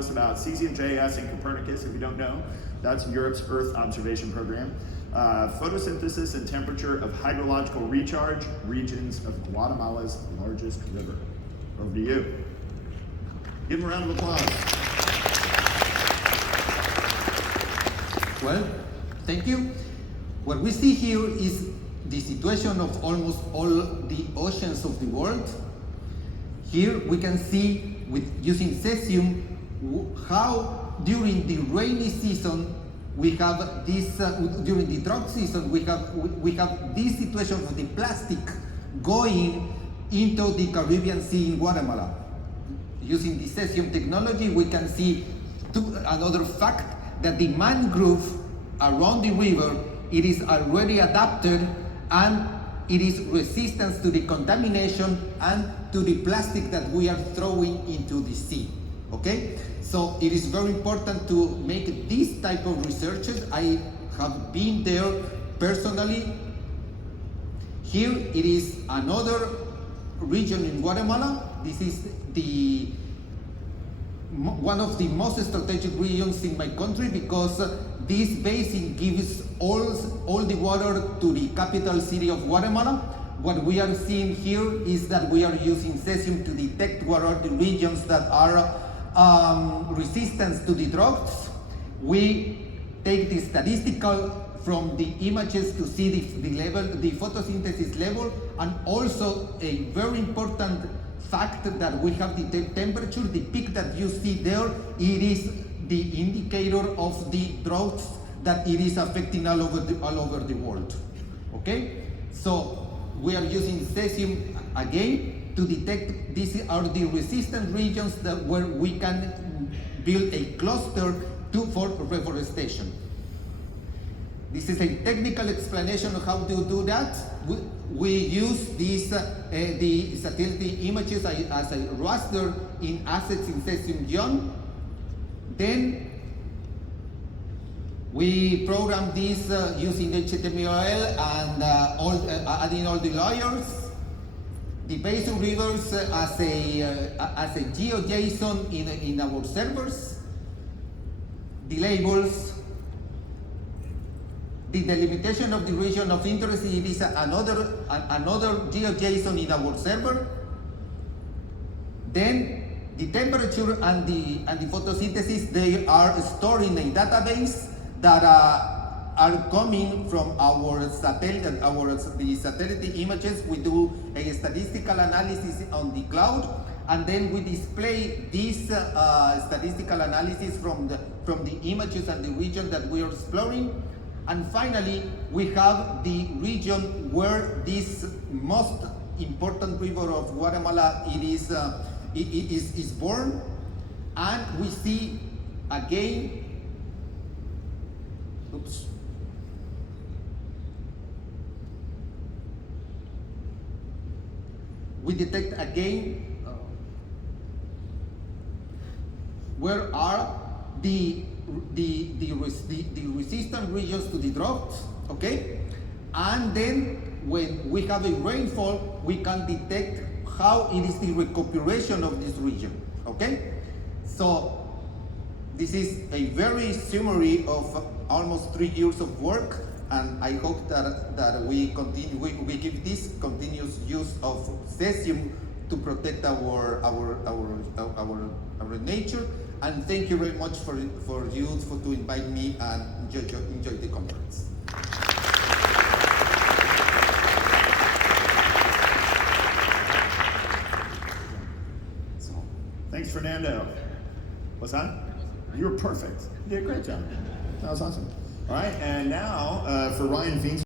About CesiumJS and Copernicus. If you don't know, that's Europe's Earth observation program. Photosynthesis and temperature of hydrological recharge regions of Guatemala's largest river. Over to you. Give them a round of applause. Well, thank you. What we see here is the situation of almost all the oceans of the world. Here we can see, with using cesium, how during the rainy season we have this, during the drought season we have this situation of the plastic going into the Caribbean Sea in Guatemala. Using the cesium technology, we can see another fact that the mangrove around the river, it is already adapted and it is resistant to the contamination and to the plastic that we are throwing into the sea. Okay, so it is very important to make this type of researches. I have been there personally. Here it is another region in Guatemala. This is one of the most strategic regions in my country because this basin gives all the water to the capital city of Guatemala. What we are seeing here is that we are using cesium to detect what are the regions that are resistance to the droughts. We take the statistical from the images to see the level, the photosynthesis level, and also a very important fact that we have the temperature. The peak that you see there, it is the indicator of the droughts that it is affecting all over the world. Okay, so we are using cesium again to detect these are the resistant regions where we can build a cluster for reforestation. This is a technical explanation of how to do that. We use these the satellite images as a raster in assets in CesiumJS. Then we program this using HTML and adding all the layers. The basin rivers as a GeoJSON in our servers, the labels, the delimitation of the region of interest, it is another GeoJSON in our server. Then the temperature and the photosynthesis, they are stored in a database that are coming from our satellite, the satellite images. We do a statistical analysis on the cloud, and then we display this statistical analysis from the images and the region that we are exploring. And finally, we have the region where this most important river of Guatemala is born, and we see again. Oops. We detect again where are the resistant regions to the drought, okay? And then when we have a rainfall, we can detect how it is the recuperation of this region, okay? So this is a very summary of almost 3 years of work, and I hope that we give this continuous use of cesium to protect our nature. And thank you very much for to invite me and enjoy the conference. So, thanks, Fernando. What's that? You were perfect. You did a great job. That was awesome. All right, and now for Ryan Fiennes.